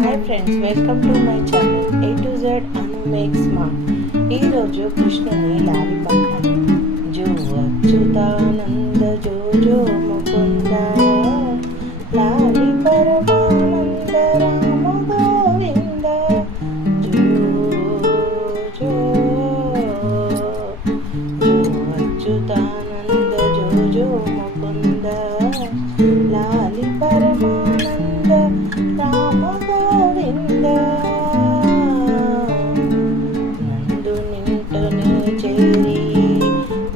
Hi friends, welcome to my channel A to Z Anu make smart. ఈరోజు కృష్ణుని లాలి పాట. జో అచ్యుతానంద జో జో ముకుంద లాలి పరమానంద రామ గోవింద జో జో జో అచ్యుతానంద జో జో ముకుంద లాలి పరమానంద రామ గోవింద. నందు నింటనే చేరి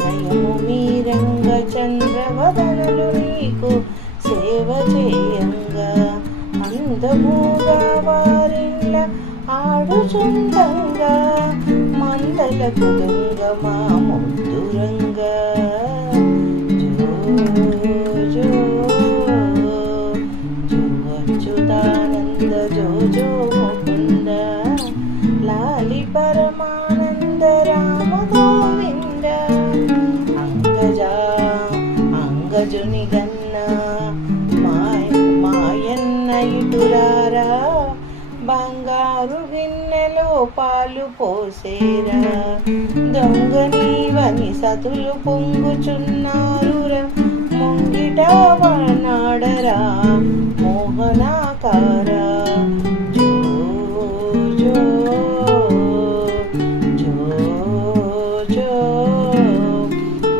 నయము మీరంగ చంద్రవదనులు నీకు సేవ చేయంగా అందముగా వారిల్ల ఆడుచుండంగా మందలకు దొంగ మా ముద్దురంగా జో జో అచ్యుతానంద జో జో ముకుంద లాలి పరమానంద రామ గోవింద. అంగజుని గన్న మాయన్న ఇటురారా బంగారు గిన్నెలో పాలు పోసేరా దొంగ నీవని సతులు పొంగుచున్నారురా ముంగిట వనాడరా మోహనాకార జో జో జో జో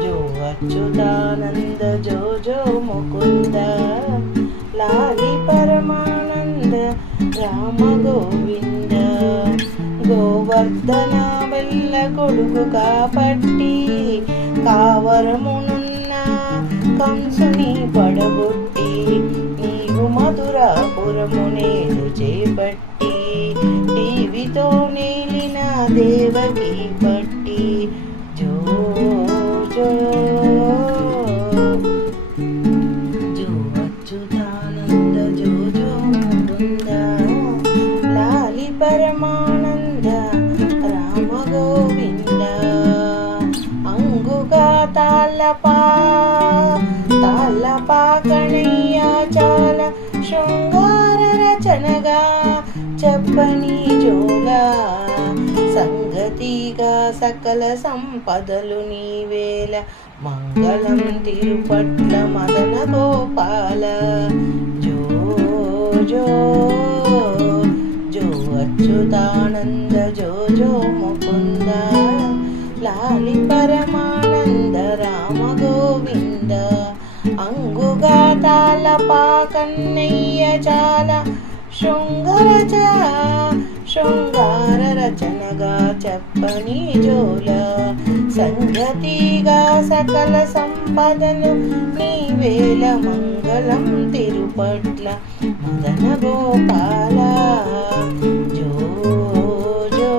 జో అచ్యుతానంద జో జో ముకుంద లాలి పరమానంద రామ గోవింద. గోవర్ధన వల్ల కొడుకు కాపట్టి కావరమునున్న కంసుని పడగొట్టి నీవు మధురాపురము నేలు చేపట్టి టీవీతో నేలిన దేవకి పట్టి జో జో జో అచ్యుతానంద జో జో ముకుంద లాలి పరమానంద రామ గోవింద. అంగుగా తాళ్ళపా కణయ్య చాల శృంగార రచనగా చెప్పని జోల సంగతిగా సకల సంపదలు నీవేల మంగళం తిరుపట్ల మదన గోపాల జో జో జో అచ్యుతానంద జో జో ముకుంద లాలి పరమానంద రామ గోవింద. అంగుగా తాళపా కన్నయ్య చాల శృంగార రచనగా చెప్పని జోల సంగతిగా సకల సంపదలు నీవేల మంగళం తిరుపట్ల మదన గోపాల జో జో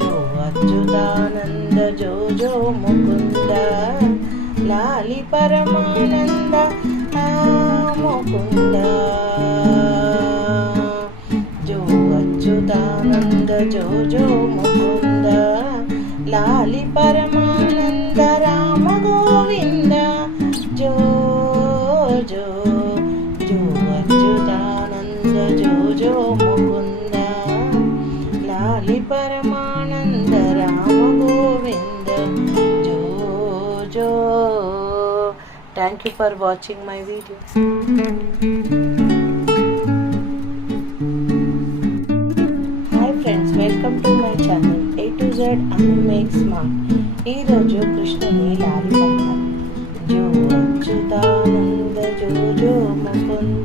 జో అచ్యుతానంద జో జో ముకుంద లాలి పరమానంద ముకుంద జో అచ్యుతానంద జో జో ముకుంద లాలి పరమానంద రామ గోవింద జో జో జో అచ్యుతానంద జో జో ముకుంద లాలి పరమానంద రామ గోవింద జో జో. Thank you for watching my video. Hi friends, welcome to my channel A to Z Anu make smart. ఈరోజు కృష్ణుని లాలి పాట. జో అచ్యుతానంద జో జో ముకుంద